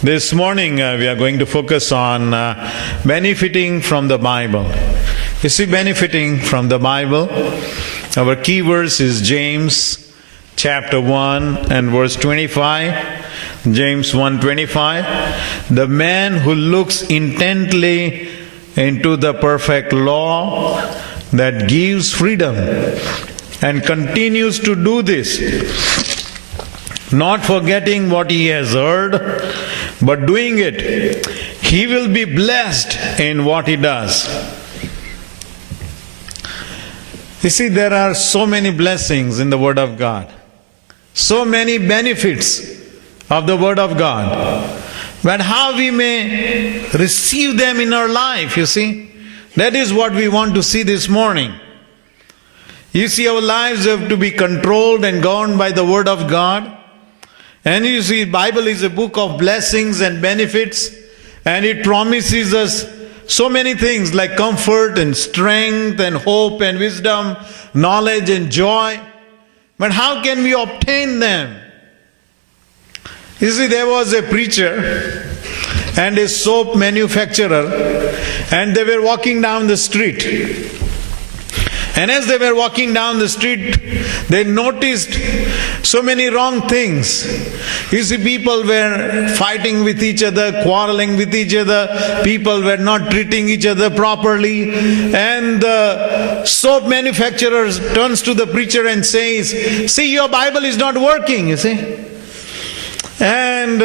This morning we are going to focus on benefiting from the Bible. You see, benefiting from the Bible, our key verse is James chapter 1 and verse 25. James 1:25. The man who looks intently into the perfect law that gives freedom and continues to do this, not forgetting what he has heard, but doing it, he will be blessed in what he does. You see, there are so many blessings in the Word of God, so many benefits of the Word of God, but how we may receive them in our life, you see, that is what we want to see this morning. You see, our lives have to be controlled and governed by the Word of God. And you see, Bible is a book of blessings and benefits, and it promises us so many things like comfort and strength and hope and wisdom, knowledge and joy. But how can we obtain them? You see, there was a preacher and a soap manufacturer, and they were walking down the street. And as they were walking down the street, they noticed so many wrong things. You see, people were fighting with each other, quarreling with each other. People were not treating each other properly. And the soap manufacturer turns to the preacher and says, "See, your Bible is not working, you see. And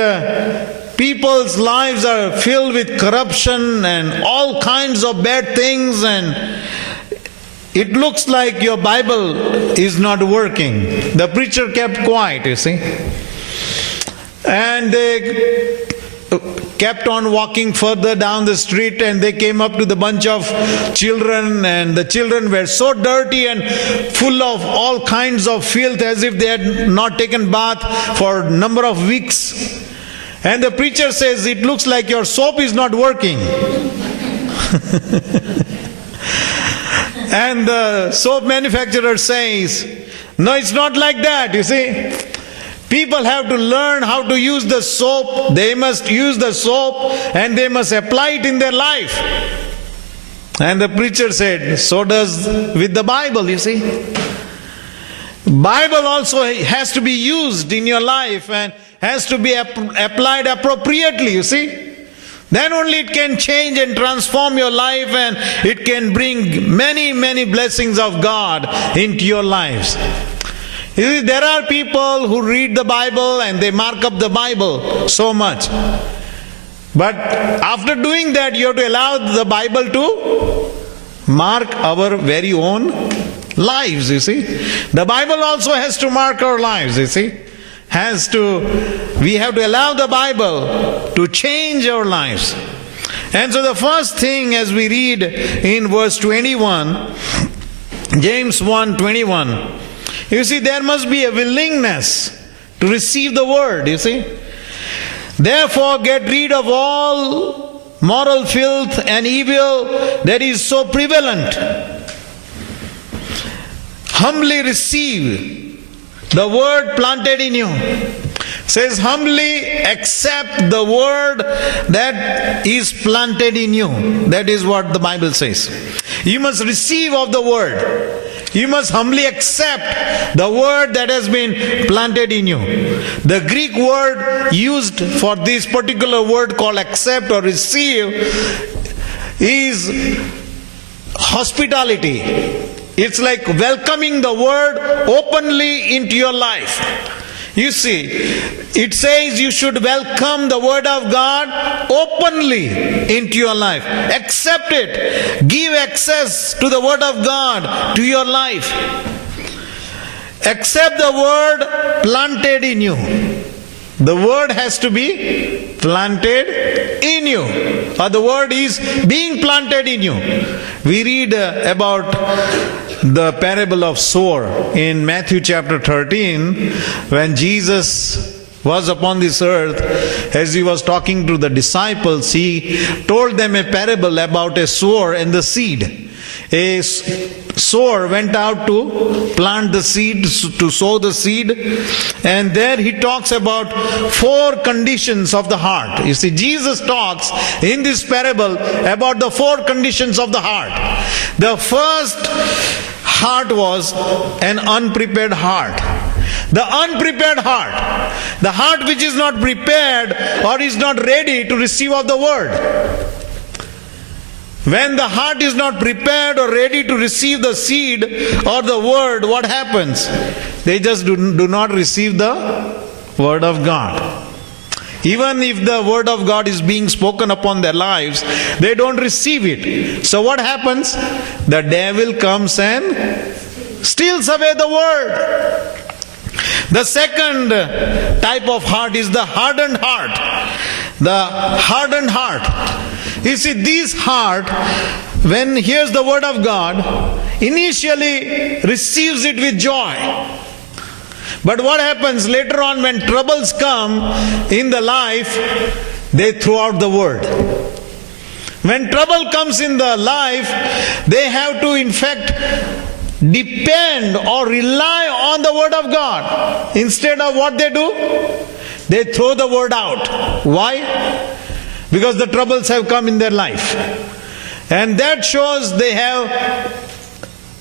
people's lives are filled with corruption and all kinds of bad things, and it looks like your Bible is not working." The preacher kept quiet, you see. And they kept on walking further down the street, and they came up to the bunch of children, and the children were so dirty and full of all kinds of filth as if they had not taken bath for a number of weeks. And the preacher says, "It looks like your soap is not working." And the soap manufacturer says, "No, it's not like that, you see. People have to learn how to use the soap. They must use the soap and they must apply it in their life." And the preacher said, "So does with the Bible, you see. Bible also has to be used in your life and has to be applied appropriately, you see. Then only it can change and transform your life, and it can bring many, many blessings of God into your lives." You see, there are people who read the Bible and they mark up the Bible so much. But after doing that, you have to allow the Bible to mark our very own lives, you see. The Bible also has to mark our lives, you see. We have to allow the Bible to change our lives. And so the first thing, as we read in verse 21, James 1:21, you see, there must be a willingness to receive the word, you see. "Therefore get rid of all moral filth and evil that is so prevalent. Humbly receive the word planted in you." Says, humbly accept the word that is planted in you. That is what the Bible says. You must receive of the word. You must humbly accept the word that has been planted in you. The Greek word used for this particular word called accept or receive is hospitality. It's like welcoming the word openly into your life. You see, it says you should welcome the word of God openly into your life. Accept it. Give access to the word of God to your life. Accept the word planted in you. The word has to be planted in you, or the word is being planted in you. We read about the parable of sower in Matthew chapter 13, when Jesus was upon this earth. As he was talking to the disciples, he told them a parable about a sower and the seed. A sower went out to plant the seed, to sow the seed, and there he talks about 4 conditions of the heart. You see, Jesus talks in this parable about the 4 conditions of the heart. The first heart was an unprepared heart. The unprepared heart, the heart which is not prepared or is not ready to receive of the word. When the heart is not prepared or ready to receive the seed or the word, what happens? They just do not receive the word of God. Even if the word of God is being spoken upon their lives, they don't receive it. So what happens? The devil comes and steals away the word. The second type of heart is the hardened heart. The hardened heart. You see, this heart, when hears the word of God, initially receives it with joy. But what happens later on when troubles come in the life, they throw out the word. When trouble comes in the life, they have to in fact depend or rely on the word of God. Instead of what they do, they throw the word out. Why? Because the troubles have come in their life. And that shows they have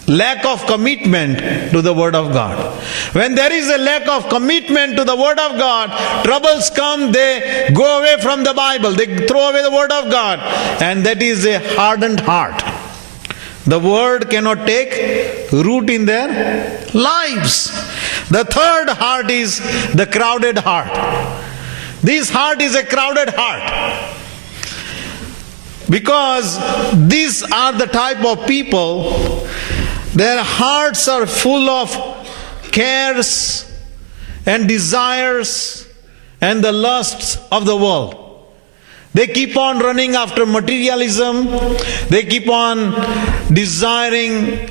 lack of commitment to the word of God. When there is a lack of commitment to the word of God, troubles come, they go away from the Bible. They throw away the word of God. And that is a hardened heart. The word cannot take root in their lives. The third heart is the crowded heart. This heart is a crowded heart. Because these are the type of people, their hearts are full of cares and desires and the lusts of the world. They keep on running after materialism. They keep on desiring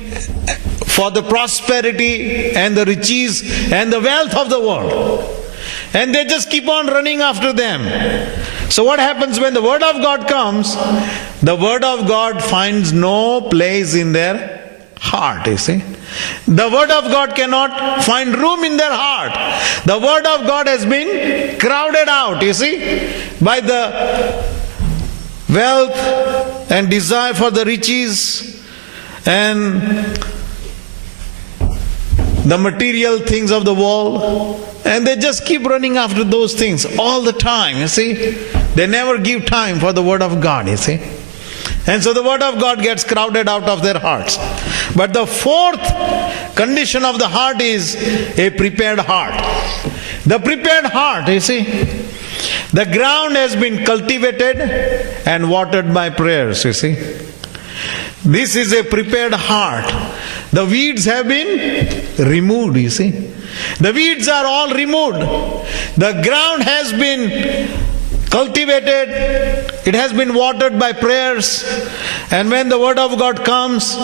for the prosperity and the riches and the wealth of the world. And they just keep on running after them. So what happens when the word of God comes? The word of God finds no place in their heart, you see. The word of God cannot find room in their heart. The word of God has been crowded out, you see, by the wealth and desire for the riches and the material things of the world. And they just keep running after those things all the time, you see. They never give time for the word of God, you see. And so the word of God gets crowded out of their hearts. But the fourth condition of the heart is a prepared heart. The prepared heart, you see, the ground has been cultivated and watered by prayers, you see. This is a prepared heart. The weeds have been removed, you see. The weeds are all removed. The ground has been cultivated, it has been watered by prayers, and when the word of God comes,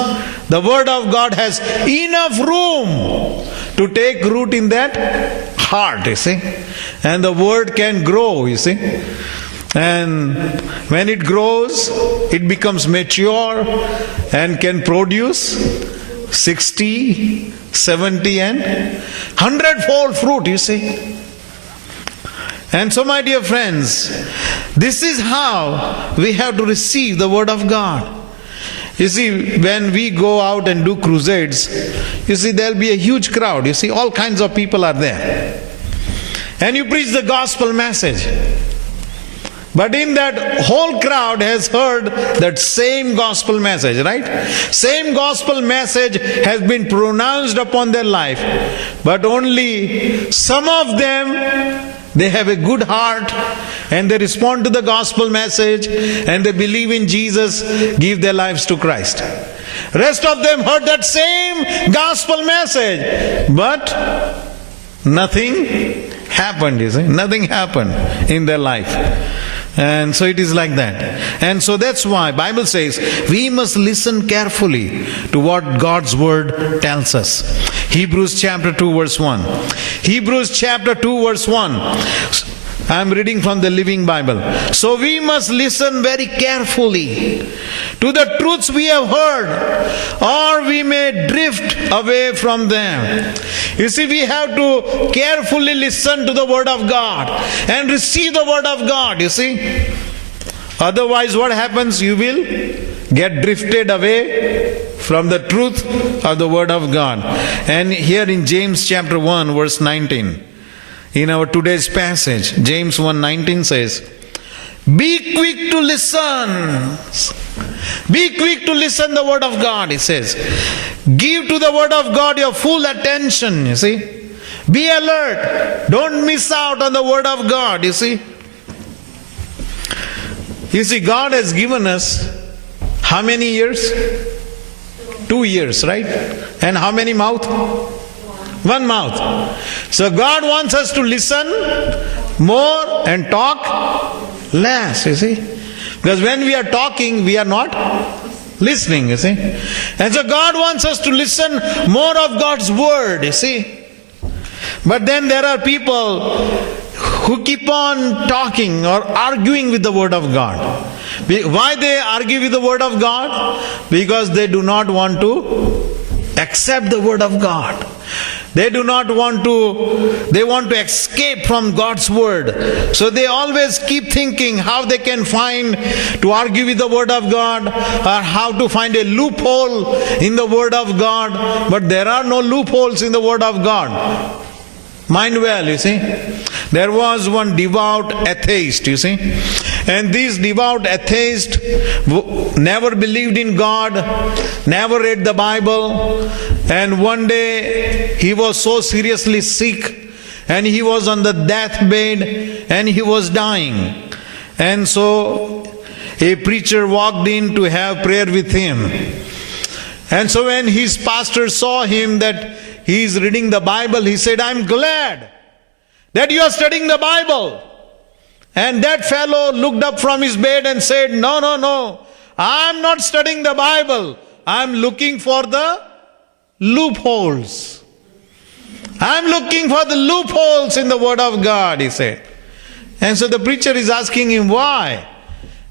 the word of God has enough room to take root in that heart, you see. And the word can grow, you see. And when it grows, it becomes mature and can produce 60, 70 and 100-fold fruit, you see. And so, my dear friends, this is how we have to receive the word of God. You see, when we go out and do crusades, you see, there will be a huge crowd. You see, all kinds of people are there. And you preach the gospel message. But in that whole crowd has heard that same gospel message, right? Same gospel message has been pronounced upon their life. But only some of them, they have a good heart and they respond to the gospel message and they believe in Jesus, give their lives to Christ. Rest of them heard that same gospel message, but nothing happened, you see. Nothing happened in their life. And so it is like that. And so that's why Bible says we must listen carefully to what God's word tells us. Hebrews chapter 2 verse 1. Hebrews chapter 2 verse 1. I am reading from the Living Bible. So we must listen very carefully to the truths we have heard, or we may drift away from them. You see, we have to carefully listen to the Word of God and receive the Word of God, you see. Otherwise, what happens? You will get drifted away from the truth of the Word of God. And here in James chapter 1, verse 19, in our today's passage, James 1:19 says, be quick to listen. Be quick to listen the Word of God, he says. Give to the Word of God your full attention, you see. Be alert. Don't miss out on the Word of God, you see. You see, God has given us how many years? 2 years, right? And how many mouth? 1 mouth. So God wants us to listen more and talk less, you see. Because when we are talking, we are not listening, you see. And so God wants us to listen more of God's Word, you see. But then there are people who keep on talking or arguing with the Word of God. Why they argue with the Word of God? Because they do not want to accept the Word of God. They do not want to, they want to escape from God's Word. So they always keep thinking how they can find to argue with the Word of God, or how to find a loophole in the Word of God. But there are no loopholes in the Word of God. Mind well, you see. There was one devout atheist, you see. And this devout atheist never believed in God, never read the Bible. And one day he was so seriously sick, and he was on the deathbed, and he was dying. And so a preacher walked in to have prayer with him. And so when his pastor saw him that he is reading the Bible, he said, I'm glad that you are studying the Bible. And that fellow looked up from his bed and said, no, I'm not studying the Bible. I'm looking for the loopholes. I'm looking for the loopholes in the Word of God, he said. And so the preacher is asking him why.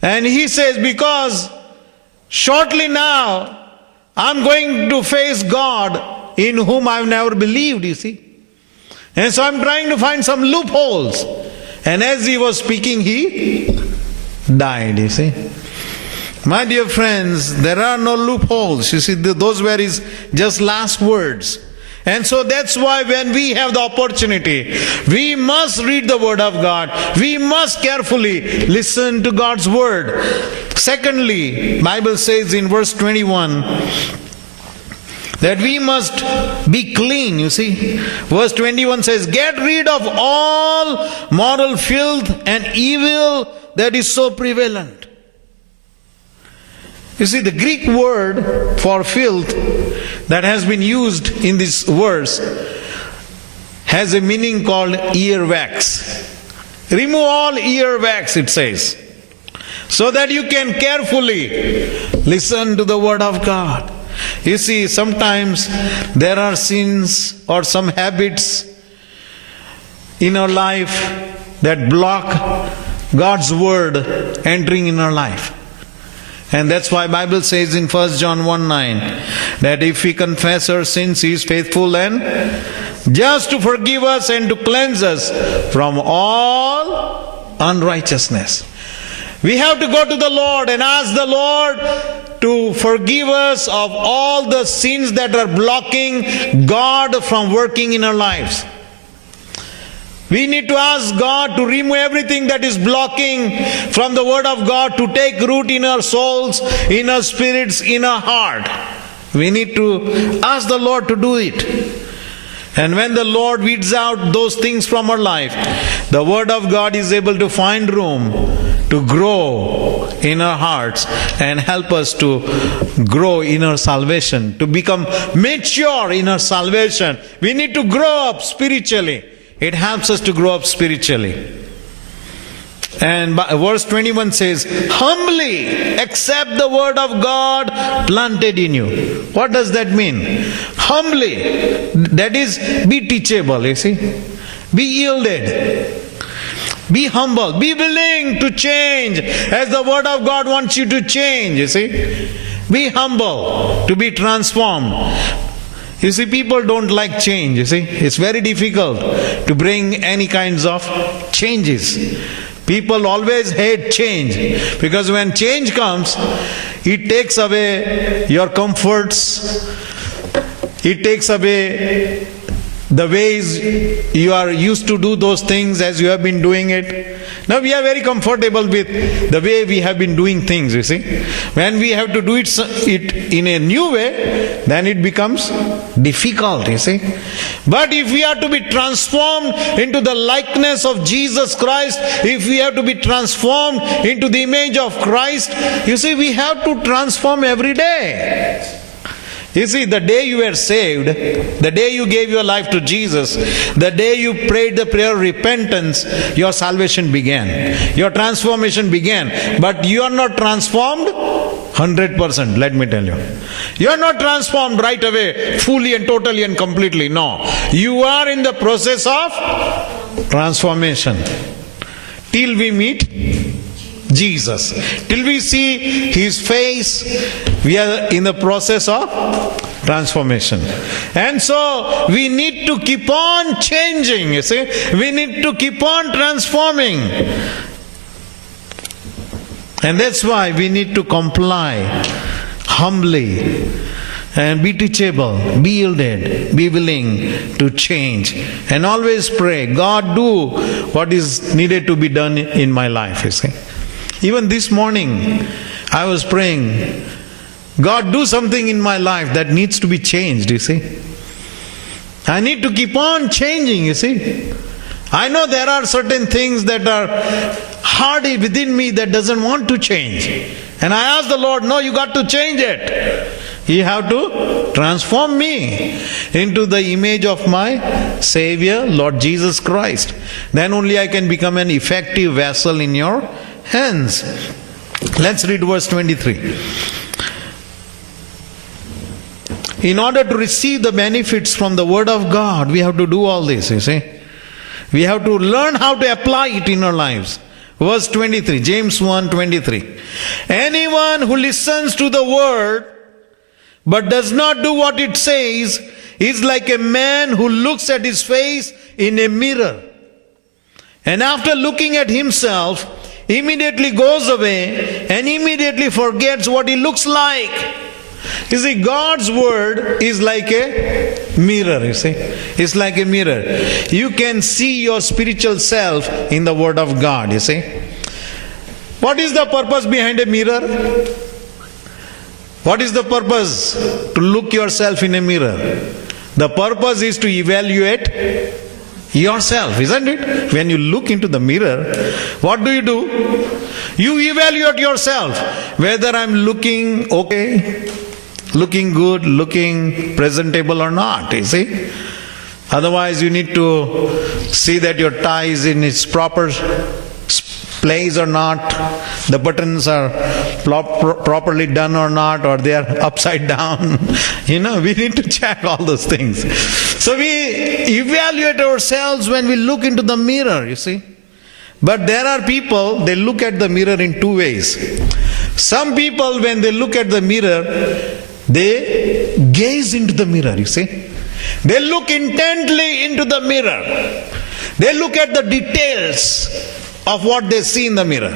And he says, because shortly now I'm going to face God in whom I've never believed, you see. And so I'm trying to find some loopholes. And as he was speaking, he died, you see. My dear friends, there are no loopholes. You see, those were his just last words. And so that's why when we have the opportunity, we must read the Word of God. We must carefully listen to God's Word. Secondly, Bible says in verse 21, that we must be clean, you see. Verse 21 says, get rid of all moral filth and evil that is so prevalent. You see, the Greek word for filth that has been used in this verse has a meaning called earwax. Remove all earwax, it says, so that you can carefully listen to the Word of God. You see, sometimes there are sins or some habits in our life that block God's Word entering in our life. And that's why Bible says in 1 John 1:9 that if we confess our sins, He is faithful and just to forgive us and to cleanse us from all unrighteousness. We have to go to the Lord and ask the Lord to forgive us of all the sins that are blocking God from working in our lives. We need to ask God to remove everything that is blocking from the Word of God to take root in our souls, in our spirits, in our heart. We need to ask the Lord to do it. And when the Lord weeds out those things from our life, the Word of God is able to find room to grow in our hearts and help us to grow in our salvation, to become mature in our salvation. We need to grow up spiritually. It helps us to grow up spiritually. And verse 21 says, humbly accept the word of God planted in you. What does that mean? Humbly. That is, be teachable, you see. Be yielded. Be humble. Be willing to change as the Word of God wants you to change, you see. Be humble to be transformed. You see, people don't like change, you see. It's very difficult to bring any kinds of changes. People always hate change because when change comes, it takes away your comforts. It takes away the ways you are used to do those things as you have been doing it. Now we are very comfortable with the way we have been doing things, you see. When we have to do it in a new way, then it becomes difficult, you see. But if we are to be transformed into the likeness of Jesus Christ, if we have to be transformed into the image of Christ, you see, we have to transform every day. You see, the day you were saved, the day you gave your life to Jesus, the day you prayed the prayer of repentance, your salvation began. Your transformation began. But you are not transformed 100%, let me tell you. You are not transformed right away, fully and totally and completely. No. You are in the process of transformation. Till we meet Jesus. Till we see His face, we are in the process of transformation. And so we need to keep on changing, you see. We need to keep on transforming. And that's why we need to comply humbly and be teachable, be yielded, be willing to change. And always pray, God, do what is needed to be done in my life, you see. Even this morning, I was praying, God, do something in my life that needs to be changed, you see. I need to keep on changing, you see. I know there are certain things that are hard within me that doesn't want to change. And I asked the Lord, no, you got to change it. You have to transform me into the image of my Savior, Lord Jesus Christ. Then only I can become an effective vessel in your hands. Let's read verse 23. In order to receive the benefits from the Word of God, we have to do all this, you see. We have to learn how to apply it in our lives. Verse 23, James 1:23. Anyone who listens to the Word but does not do what it says is like a man who looks at his face in a mirror, and after looking at himself, immediately goes away and immediately forgets what he looks like. You see, God's Word is like a mirror, you see. It's like a mirror. You can see your spiritual self in the Word of God, you see. What is the purpose behind a mirror? What is the purpose to look yourself in a mirror? The purpose is to evaluate yourself, isn't it? When you look into the mirror, what do? You evaluate yourself. Whether I'm looking okay, looking good, looking presentable or not, you see. Otherwise you need to see that your tie is in its proper place or not, the buttons are properly done or not, or they are upside down. You know, we need to check all those things. So we evaluate ourselves when we look into the mirror, you see. But there are people, they look at the mirror in two ways. Some people, when they look at the mirror, they gaze into the mirror, you see. They look intently into the mirror. They look at the details of what they see in the mirror.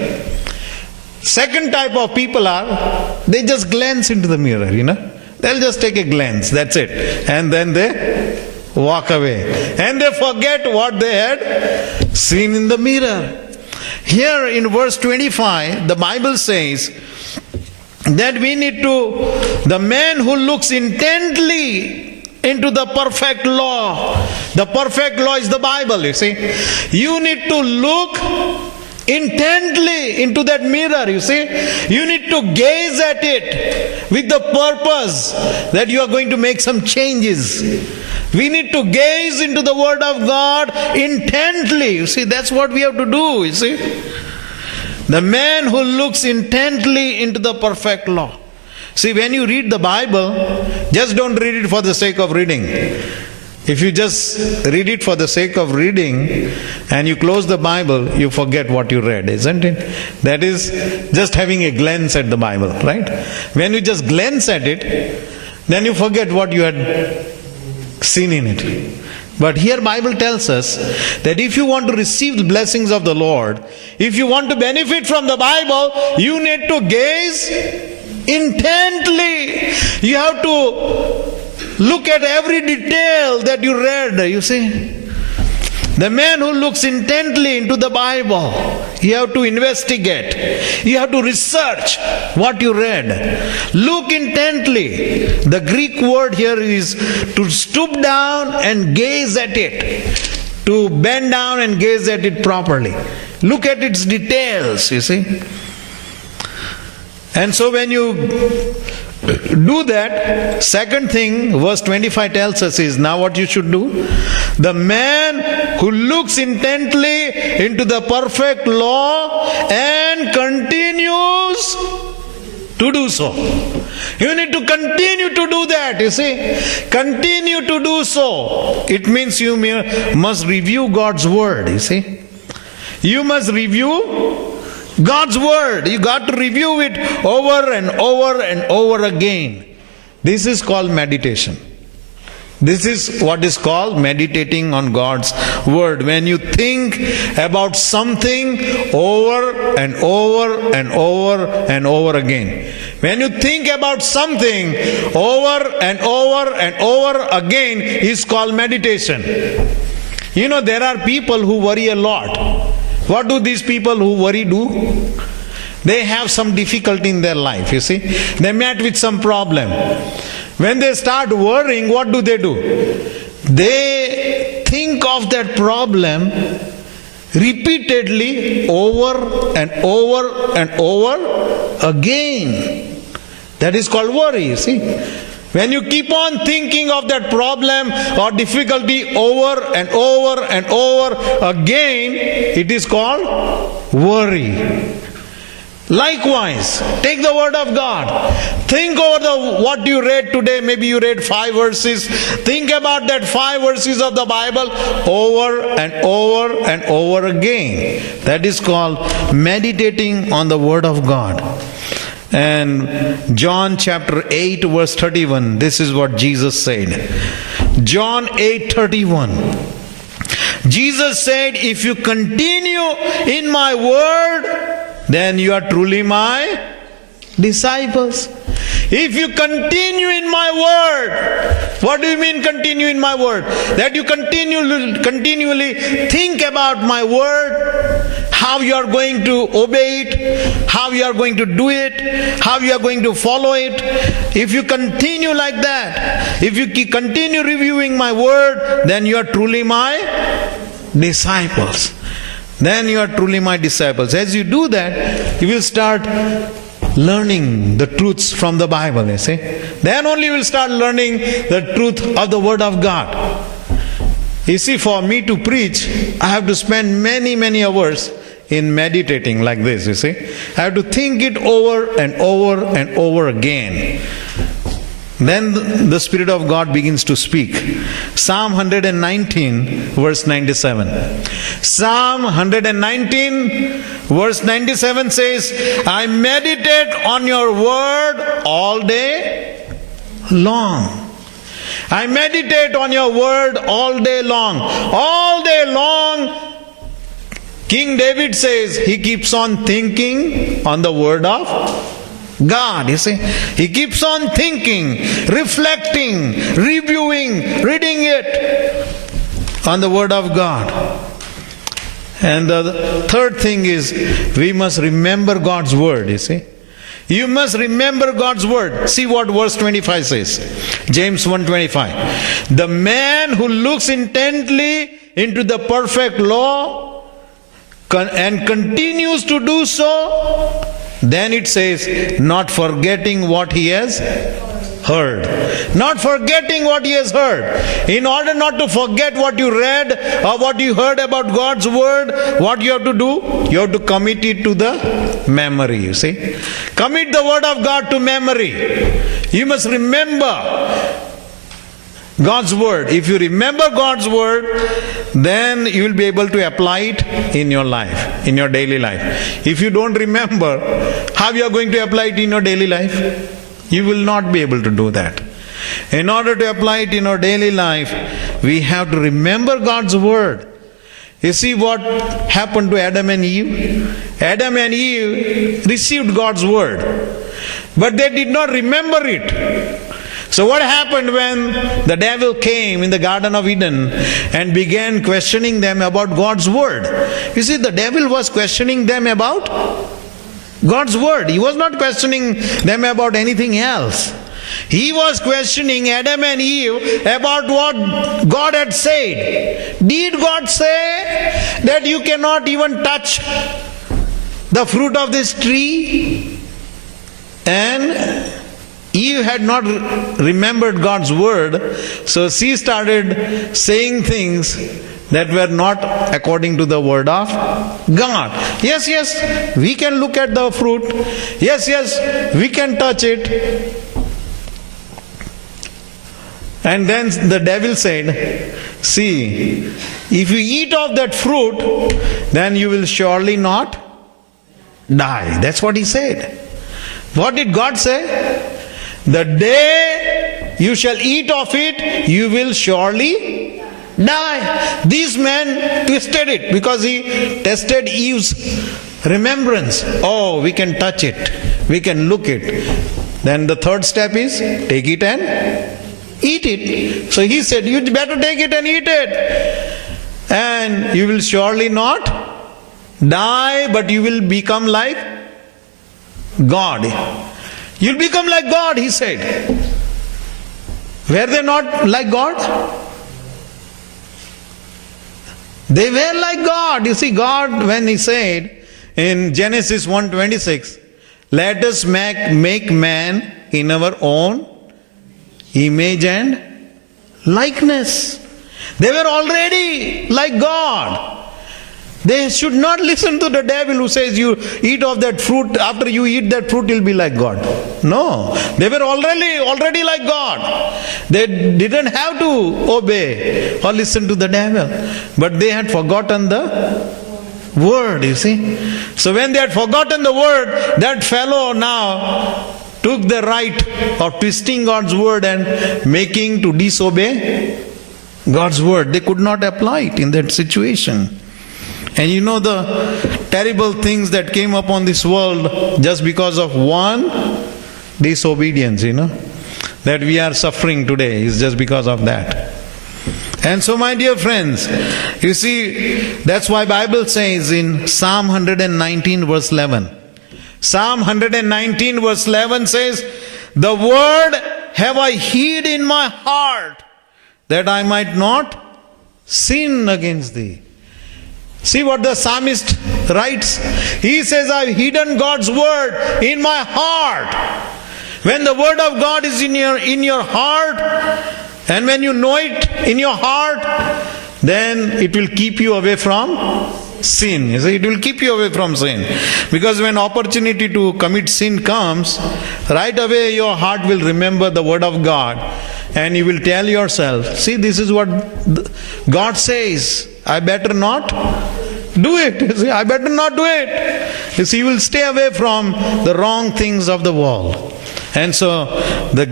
Second type of people are, they just glance into the mirror, you know. They'll just take a glance, that's it. And then they walk away. And they forget what they had seen in the mirror. Here in verse 25, the Bible says that we need to, the man who looks intently into the perfect law. The perfect law is the Bible, you see. You need to look intently into that mirror, you see. You need to gaze at it with the purpose that you are going to make some changes. We need to gaze into the Word of God intently. You see, that's what we have to do, you see. The man who looks intently into the perfect law. See, when you read the Bible, just don't read it for the sake of reading. If you just read it for the sake of reading and you close the Bible, you forget what you read, isn't it? That is just having a glance at the Bible, right? When you just glance at it, then you forget what you had seen in it. But here Bible tells us that if you want to receive the blessings of the Lord, if you want to benefit from the Bible, you need to gaze intently. You have to look at every detail that you read, you see. The man who looks intently into the Bible, you have to investigate. You have to research what you read. Look intently. The Greek word here is to stoop down and gaze at it. To bend down and gaze at it properly. Look at its details, you see. And so when you do that, second thing, verse 25 tells us is now what you should do. The man who looks intently into the perfect law and continues to do so. You need to continue to do that, you see. Continue to do so. It means you must review God's word, you see. You must review God's word. You got to review it over and over and over again. This is called meditation. This is what is called meditating on God's word. When you think about something over and over and over and over again. When you think about something over and over and over again is called meditation. You know, there are people who worry a lot. What do these people who worry do? They have some difficulty in their life, you see. They met with some problem. When they start worrying, what do? They think of that problem repeatedly over and over and over again. That is called worry, you see. When you keep on thinking of that problem or difficulty over and over and over again, it is called worry. Likewise, take the word of God. Think over what you read today. Maybe you read 5 verses. Think about that 5 verses of the Bible over and over and over again. That is called meditating on the word of God. And John chapter 8 verse 31, this is what Jesus said. John 8:31. Jesus said, if you continue in my word, then you are truly my disciples. If you continue in my word, what do you mean continue in my word? That you continually think about my word, how you are going to obey it, how you are going to do it, how you are going to follow it. If you continue like that, if you continue reviewing my word, then you are truly my disciples. Then you are truly my disciples. As you do that, you will start learning the truths from the Bible, you see. Then only you will start learning the truth of the word of God. You see, for me to preach, I have to spend many hours in meditating like this, you see. I have to think it over and over and over again. Then the Spirit of God begins to speak. Psalm 119 verse 97. Psalm 119 verse 97 says, I meditate on your word all day long. I meditate on your word all day long. All day long, King David says he keeps on thinking on the word of God, you see. He keeps on thinking, reflecting, reviewing, reading it on the word of God. And the third thing is, we must remember God's word, you see. You must remember God's word. See what verse 25 says. James 1:25. The man who looks intently into the perfect law and continues to do so, then it says, not forgetting what he has heard. Not forgetting what he has heard. In order not to forget what you read or what you heard about God's word, what you have to do? You have to commit it to the memory, you see. Commit the word of God to memory. You must remember God's word. If you remember God's word, then you will be able to apply it in your life, in your daily life. If you don't remember, how you are going to apply it in your daily life? You will not be able to do that. In order to apply it in our daily life, we have to remember God's word. You see what happened to Adam and Eve? Adam and Eve received God's word, but they did not remember it. So what happened when the devil came in the Garden of Eden and began questioning them about God's word? You see, the devil was questioning them about God's word. He was not questioning them about anything else. He was questioning Adam and Eve about what God had said. Did God say that you cannot even touch the fruit of this tree? And Eve had not remembered God's word, so she started saying things that were not according to the word of God. Yes, we can look at the fruit. Yes, we can touch it. And then the devil said, see, if you eat of that fruit, then you will surely not die. That's what he said. What did God say? The day you shall eat of it, you will surely die. This man twisted it because he tested Eve's remembrance. Oh, we can touch it. We can look it. Then the third step is take it and eat it. So he said, you better take it and eat it. And you will surely not die, but you will become like God. You'll become like God, he said. Were they not like God? They were like God. You see, God, when he said in Genesis 1:26, let us make man in our own image and likeness. They were already like God. They should not listen to the devil who says you eat of that fruit, after you eat that fruit you'll be like God. No, they were already like God. They didn't have to obey or listen to the devil, but they had forgotten the word, you see. So when they had forgotten the word, that fellow now took the right of twisting God's word and making to disobey God's word. They could not apply it in that situation. And you know the terrible things that came upon this world just because of one disobedience, that we are suffering today is just because of that. And so my dear friends, you see, that's why Bible says in Psalm 119 verse 11. Psalm 119 verse 11 says, the word have I hid in my heart that I might not sin against thee. See what the psalmist writes? He says, I've hidden God's word in my heart. When the word of God is in your heart, and when you know it in your heart, then it will keep you away from sin. You see, it will keep you away from sin. Because when opportunity to commit sin comes, right away your heart will remember the word of God. And you will tell yourself, see, this is what God says. I better not do it. You see, I better not do it. You see, you will stay away from the wrong things of the world. And so the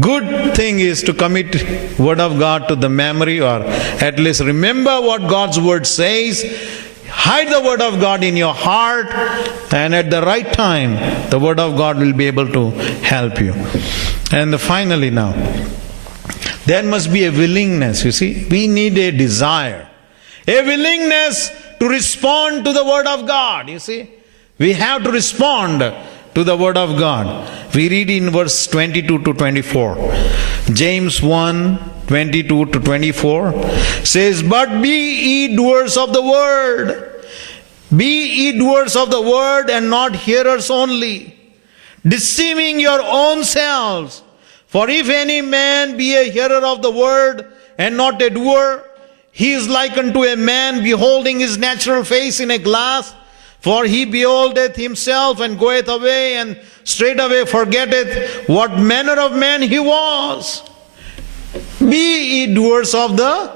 good thing is to commit word of God to the memory, or at least remember what God's word says. Hide the word of God in your heart, and at the right time the word of God will be able to help you. And finally now, there must be a willingness. You see, we need a desire, a willingness to respond to the word of God. You see, we have to respond to the word of God. We read in verse 22 to 24. James 1, 22 to 24 says, but be ye doers of the word. Be ye doers of the word and not hearers only, deceiving your own selves. For if any man be a hearer of the word and not a doer, he is like unto a man beholding his natural face in a glass. For he beholdeth himself and goeth away, and straightway forgetteth what manner of man he was. Be ye doers of the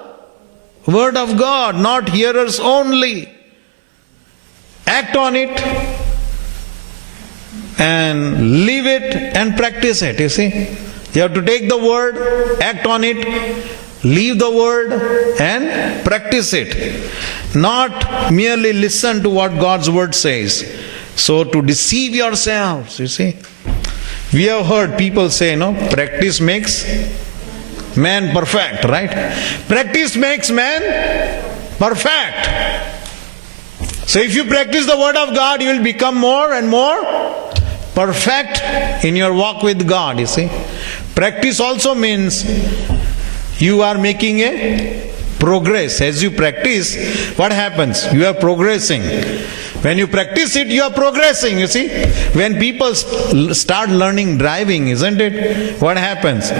word of God, not hearers only. Act on it and live it and practice it, you see. You have to take the word, act on it, leave the word and practice it. Not merely listen to what God's word says. So to deceive yourselves, you see. We have heard people say, no, practice makes man perfect, right? Practice makes man perfect. So if you practice the word of God, you will become more and more perfect in your walk with God, you see. Practice also means you are making a progress. As you practice, what happens? You are progressing. When you practice it, you are progressing, you see. When people start learning driving, isn't it? What happens?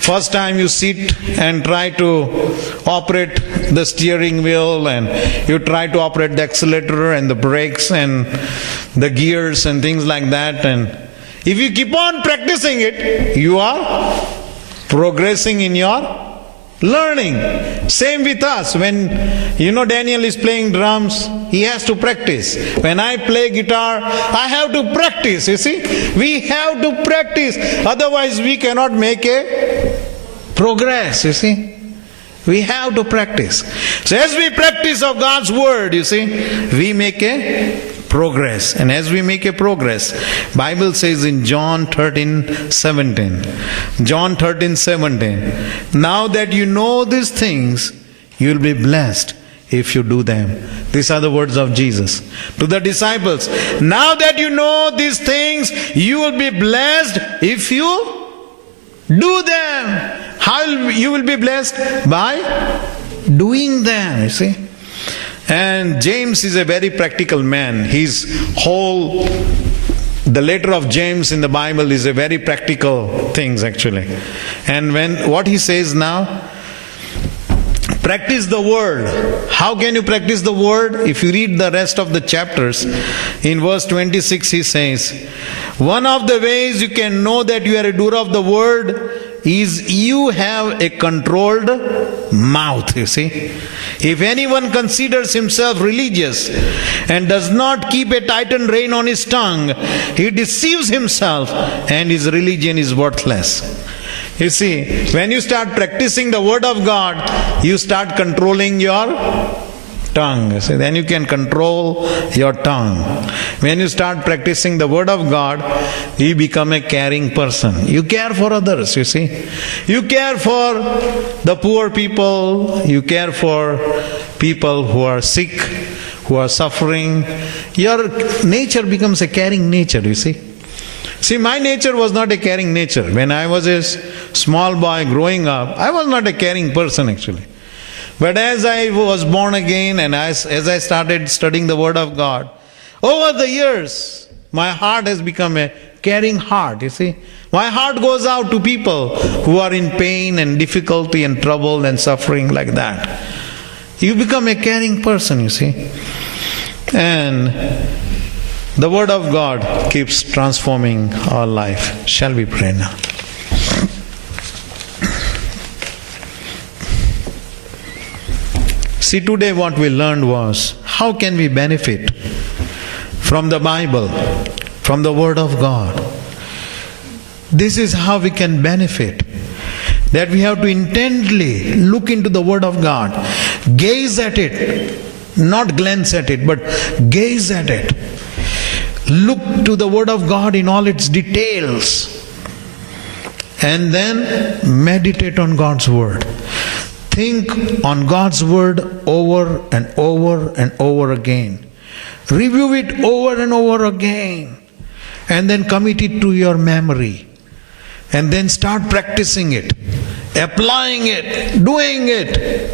First time you sit and try to operate the steering wheel, and you try to operate the accelerator and the brakes and the gears and things like that. And if you keep on practicing it, you are progressing in your learning. Same with us. When Daniel is playing drums, he has to practice. When I play guitar, I have to practice, you see. We have to practice. Otherwise we cannot make a progress, you see. We have to practice. So as we practice of God's word, you see, we make a progress. And as we make a progress, Bible says in John 13:17, John 13:17, now that you know these things, you will be blessed if you do them. These are the words of Jesus to the disciples. Now that you know these things, you will be blessed if you do them. How you will be blessed? By doing them, you see. And James is a very practical man. The letter of James in the Bible is a very practical things actually. And what he says now, practice the word. How can you practice the word? If you read the rest of the chapters, in verse 26 he says, one of the ways you can know that you are a doer of the word is you have a controlled mouth, you see. If anyone considers himself religious and does not keep a tightened rein on his tongue, he deceives himself and his religion is worthless. You see, when you start practicing the word of God, you start controlling your tongue. You see, then you can control your tongue. When you start practicing the word of God, you become a caring person. You care for others, you see. You care for the poor people. You care for people who are sick, who are suffering. Your nature becomes a caring nature, you see. See, my nature was not a caring nature. When I was a small boy growing up, I was not a caring person actually. But as I was born again and as I started studying the Word of God, over the years, my heart has become a caring heart, you see. My heart goes out to people who are in pain and difficulty and trouble and suffering like that. You become a caring person, you see. And the Word of God keeps transforming our life. Shall we pray now? See, today what we learned was, how can we benefit from the Bible, from the Word of God? This is how we can benefit. That we have to intently look into the Word of God, gaze at it, not glance at it, but gaze at it. Look to the Word of God in all its details, and then meditate on God's Word. Think on God's word over and over and over again. Review it over and over again. And then commit it to your memory. And then start practicing it, applying it, doing it.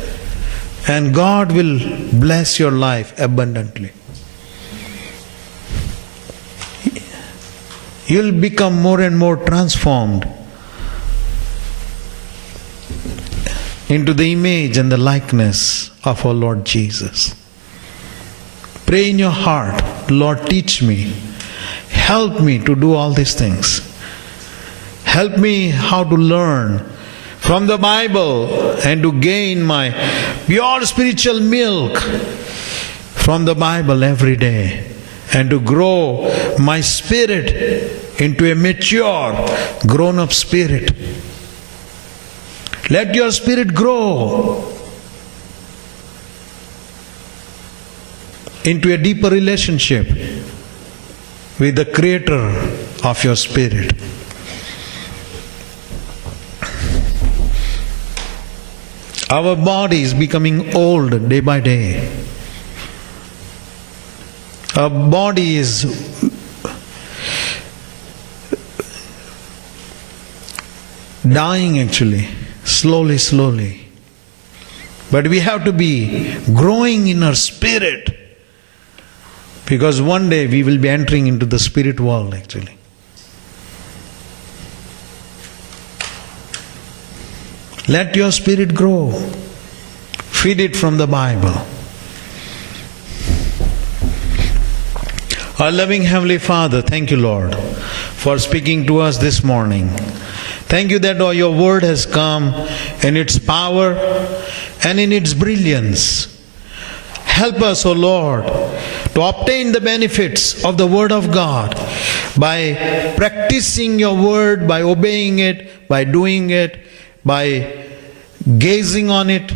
And God will bless your life abundantly. You'll become more and more transformed into the image and the likeness of our Lord Jesus. Pray in your heart, Lord, teach me. Help me to do all these things. Help me how to learn from the Bible and to gain my pure spiritual milk from the Bible every day and to grow my spirit into a mature, grown-up spirit. Let your spirit grow into a deeper relationship with the Creator of your spirit. Our body is becoming old day by day. Our body is dying actually, slowly. But we have to be growing in our spirit, because one day we will be entering into the spirit world actually. Let your spirit grow. Feed it from the Bible. Our loving Heavenly Father, thank you, Lord, for speaking to us this morning. Thank you that your word has come in its power and in its brilliance. Help us, O Lord, to obtain the benefits of the Word of God by practicing your Word, by obeying it, by doing it, by gazing on it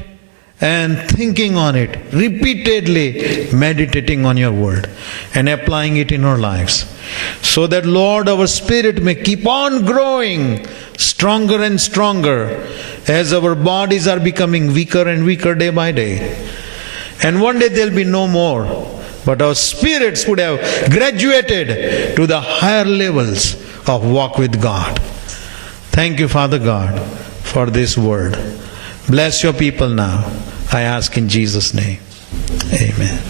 and thinking on it, repeatedly meditating on your Word and applying it in our lives. So that, Lord, our spirit may keep on growing stronger and stronger as our bodies are becoming weaker and weaker day by day. And one day there will be no more, but our spirits would have graduated to the higher levels of walk with God. Thank you, Father God, for this word. Bless your people now, I ask in Jesus' name. Amen.